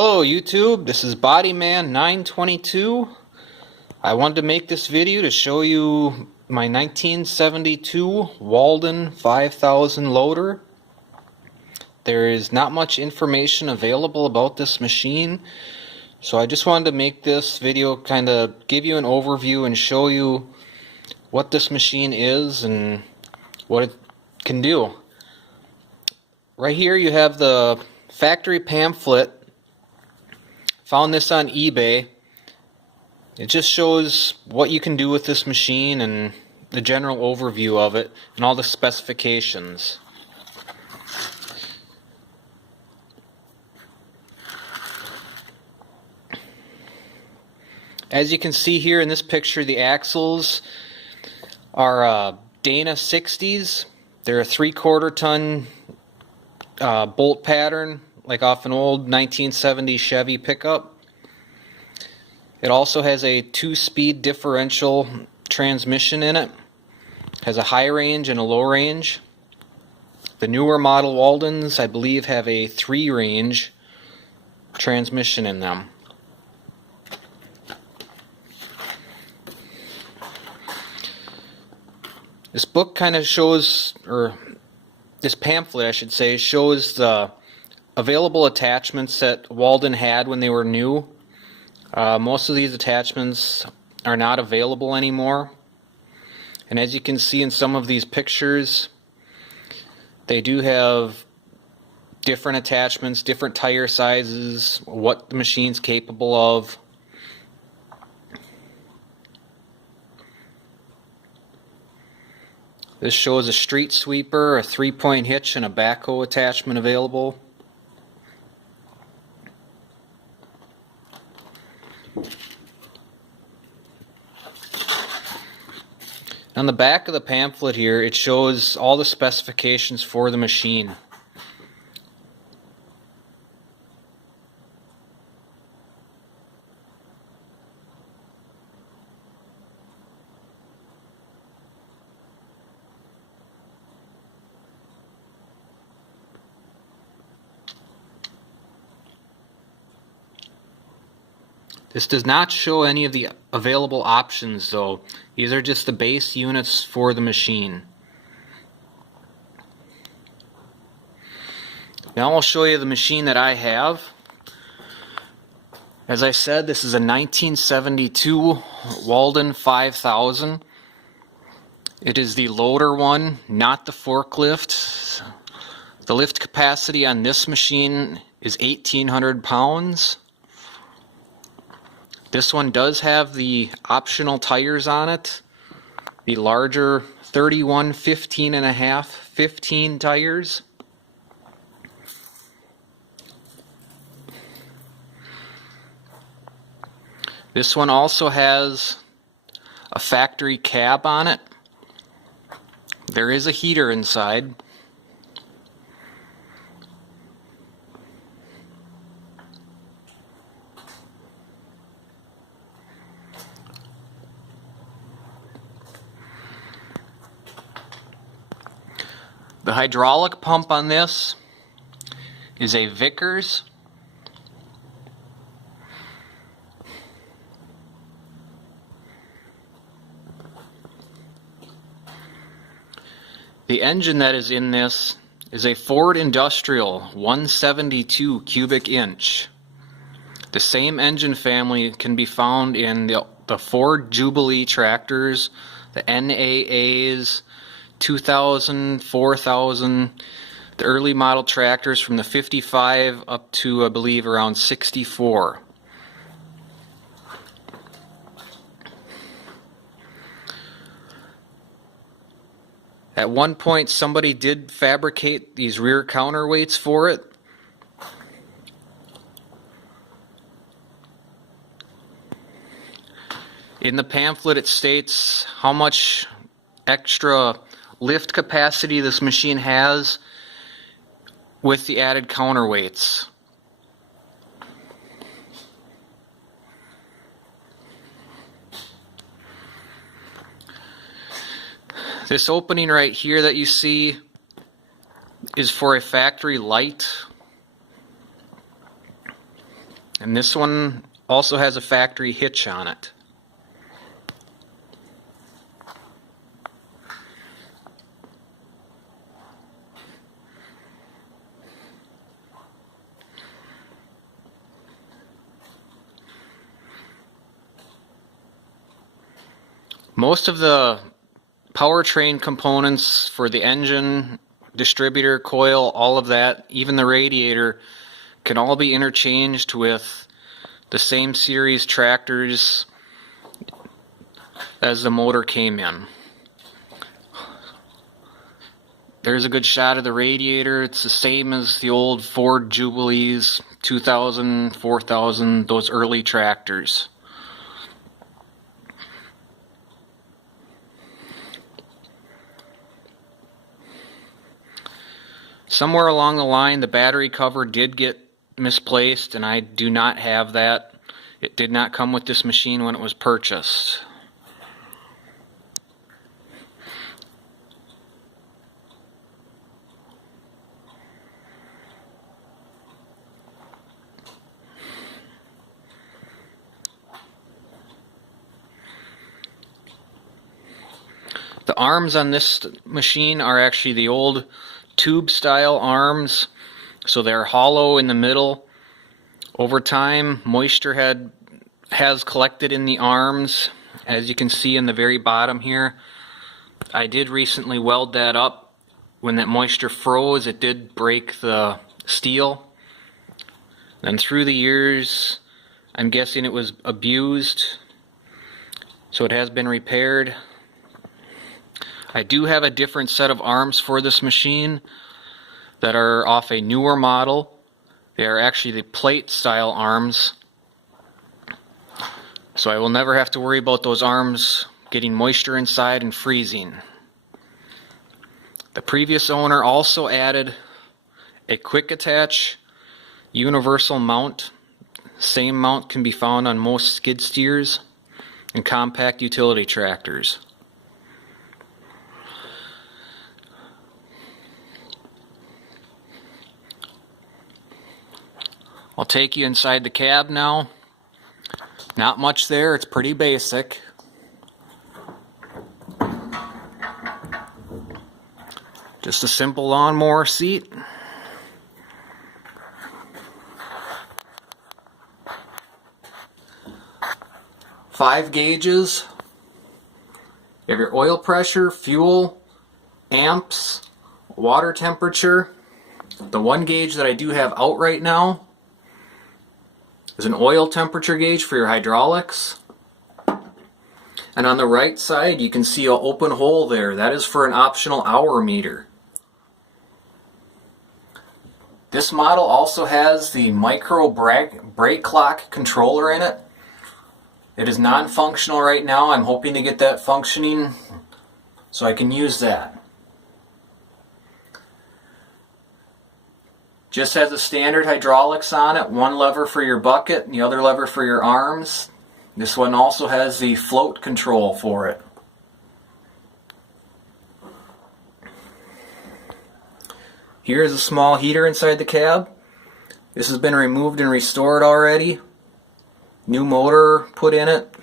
Hello YouTube, this is Bodyman922. I wanted to make this video to show you my 1972 Waldon 5000 loader. There is not much information available about this machine, so I just wanted to make this video kind of give you an overview and show you what this machine is and what it can do. Right here you have the factory pamphlet. Found this on eBay. It just shows what you can do with this machine and the general overview of it and all the specifications. As you can see here in this picture, the axles are Dana 60s. They're a 3/4 ton bolt pattern, like off an old 1970 Chevy pickup. It also has a 2-speed differential transmission in it. Has a high range and a low range. The newer model Waldons, I believe, have a 3-range transmission in them. This book kind of shows, or this pamphlet I should say, shows the available attachments that Waldon had when they were new. Most of these attachments are not available anymore. And as you can see in some of these pictures, they do have different attachments, different tire sizes, what the machine's capable of. This shows a street sweeper, a 3-point hitch, and a backhoe attachment available. On the back of the pamphlet here, it shows all the specifications for the machine. This does not show any of the available options though. These are just the base units for the machine. Now I'll show you the machine that I have. As I said, this is a 1972 Waldon 5000. It is the loader one, not the forklift. The lift capacity on this machine is 1,800 pounds. This one does have the optional tires on it, the larger 31 15.5 15 tires. This one also has a factory cab on it. There is a heater inside. The hydraulic pump on this is a Vickers. The engine that is in this is a Ford Industrial 172 cubic inch. The same engine family can be found in the Ford Jubilee tractors, the NAAs, 2000, 4000, the early model tractors from the 55 up to I believe around 64. At one point somebody did fabricate these rear counterweights for it. In the pamphlet it states how much extra lift capacity this machine has with the added counterweights. This opening right here that you see is for a factory light. And this one also has a factory hitch on it. Most of the powertrain components for the engine, distributor, coil, all of that, even the radiator, can all be interchanged with the same series tractors as the motor came in. There's a good shot of the radiator. It's the same as the old Ford Jubilees, 2000, 4000, those early tractors. Somewhere along the line, the battery cover did get misplaced, and I do not have that. It did not come with this machine when it was purchased. The arms on this machine are actually the old tube style arms, so they're hollow in the middle. Over time, moisture has collected in the arms, as you can see in the very bottom here. I did recently weld that up. When that moisture froze, it did break the steel. And through the years, I'm guessing it was abused, so it has been repaired. I do have a different set of arms for this machine that are off a newer model. They are actually the plate style arms, so I will never have to worry about those arms getting moisture inside and freezing. The previous owner also added a quick attach universal mount. Same mount can be found on most skid steers and compact utility tractors. I'll take you inside the cab now. Not much there, it's pretty basic. Just a simple lawnmower seat. Five gauges. You have your oil pressure, fuel, amps, water temperature. The one gauge that I do have out right now is an oil temperature gauge for your hydraulics. And on the right side you can see an open hole there. That is for an optional hour meter. This model also has the micro brake clock controller in it. It is non-functional right now. I'm hoping to get that functioning so I can use that. Just has a standard hydraulics on it, one lever for your bucket and the other lever for your arms. This one also has the float control for it. Here's a small heater inside the cab. This has been removed and restored already. New motor put in it.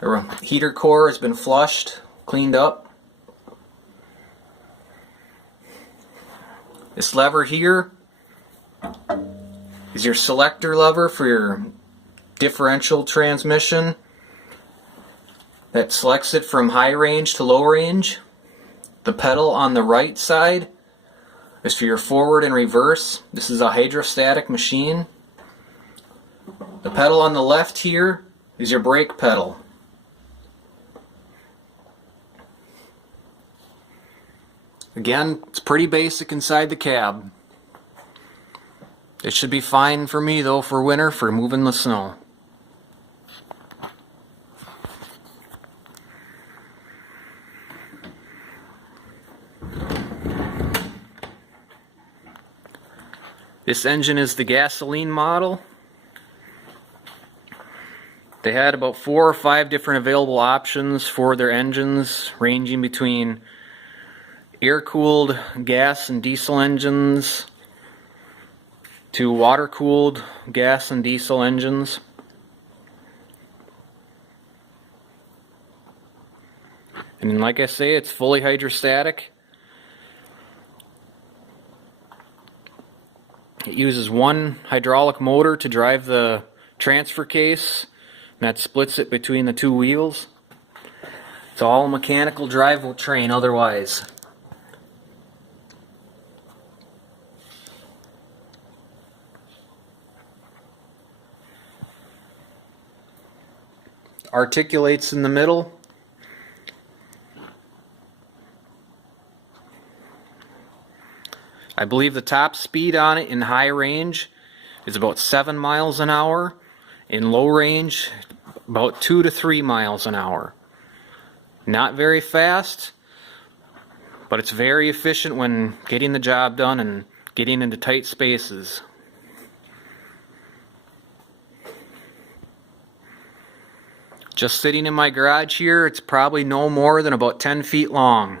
The heater core has been flushed, cleaned up. This lever here is your selector lever for your differential transmission. That selects it from high range to low range. The pedal on the right side is for your forward and reverse. This is a hydrostatic machine. The pedal on the left here is your brake pedal. Again, it's pretty basic inside the cab. It should be fine for me though for winter for moving the snow. This engine is the gasoline model. They had about 4 or 5 different available options for their engines, ranging between air-cooled gas and diesel engines, two water-cooled gas and diesel engines. And like I say, it's fully hydrostatic. It uses one hydraulic motor to drive the transfer case, and that splits it between the two wheels. It's all mechanical drivetrain otherwise. Articulates in the middle. I believe the top speed on it in high range is about 7 miles an hour. In low range, about 2 to 3 miles an hour. Not very fast, but it's very efficient when getting the job done and getting into tight spaces. Just sitting in my garage here, it's probably no more than about 10 feet long.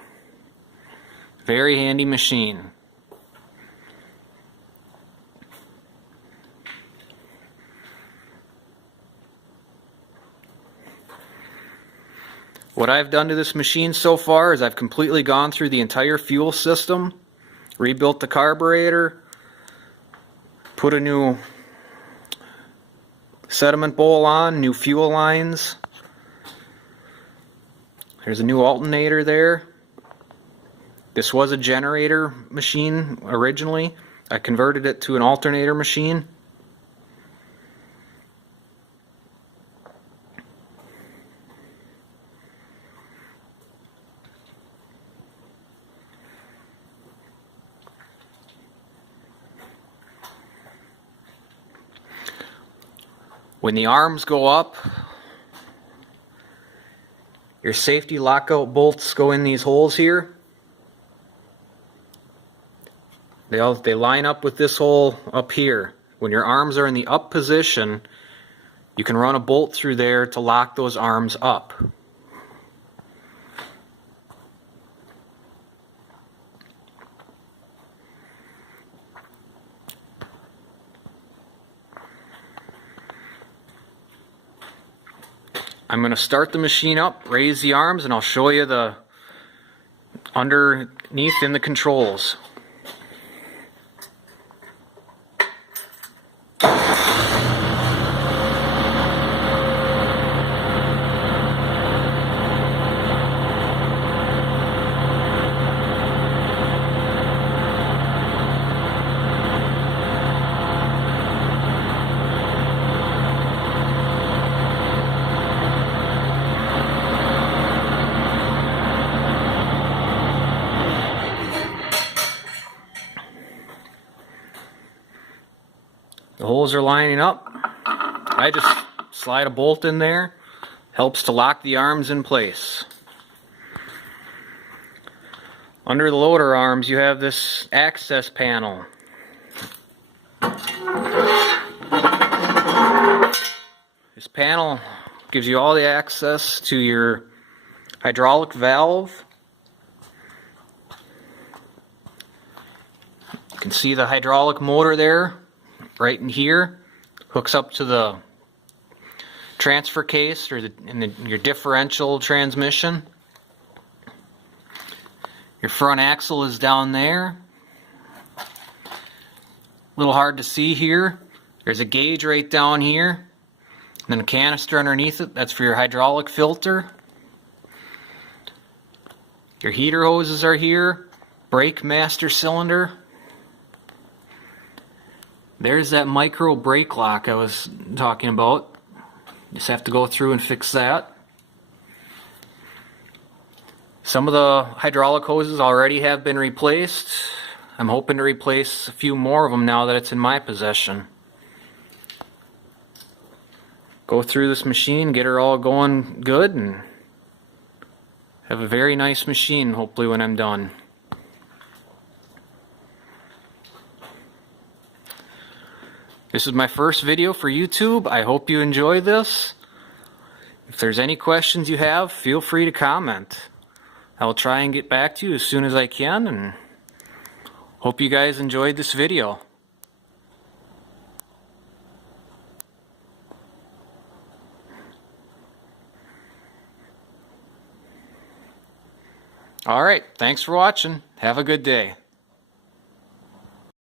Very handy machine. What I've done to this machine so far is I've completely gone through the entire fuel system, rebuilt the carburetor, put a new sediment bowl on, new fuel lines. There's a new alternator there. This was a generator machine originally. I converted it to an alternator machine. When the arms go up, your safety lockout bolts go in these holes here. They line up with this hole up here. When your arms are in the up position, you can run a bolt through there to lock those arms up. I'm going to start the machine up, raise the arms, and I'll show you the underneath in the controls. The holes are lining up. I just slide a bolt in there. Helps to lock the arms in place. Under the loader arms you have this access panel. This panel gives you all the access to your hydraulic valve. You can see the hydraulic motor there. Right in here, hooks up to the transfer case or your differential transmission. Your front axle is down there. A little hard to see here. There's a gauge right down here. And then a canister underneath it, that's for your hydraulic filter. Your heater hoses are here. Brake master cylinder. There's that micro brake lock I was talking about. Just have to go through and fix that. Some of the hydraulic hoses already have been replaced. I'm hoping to replace a few more of them now that it's in my possession. Go through this machine, get her all going good, and have a very nice machine hopefully when I'm done. This is my first video for YouTube. I hope you enjoy this. If there's any questions you have, feel free to comment. I will try and get back to you as soon as I can, and hope you guys enjoyed this video. All right, thanks for watching. Have a good day.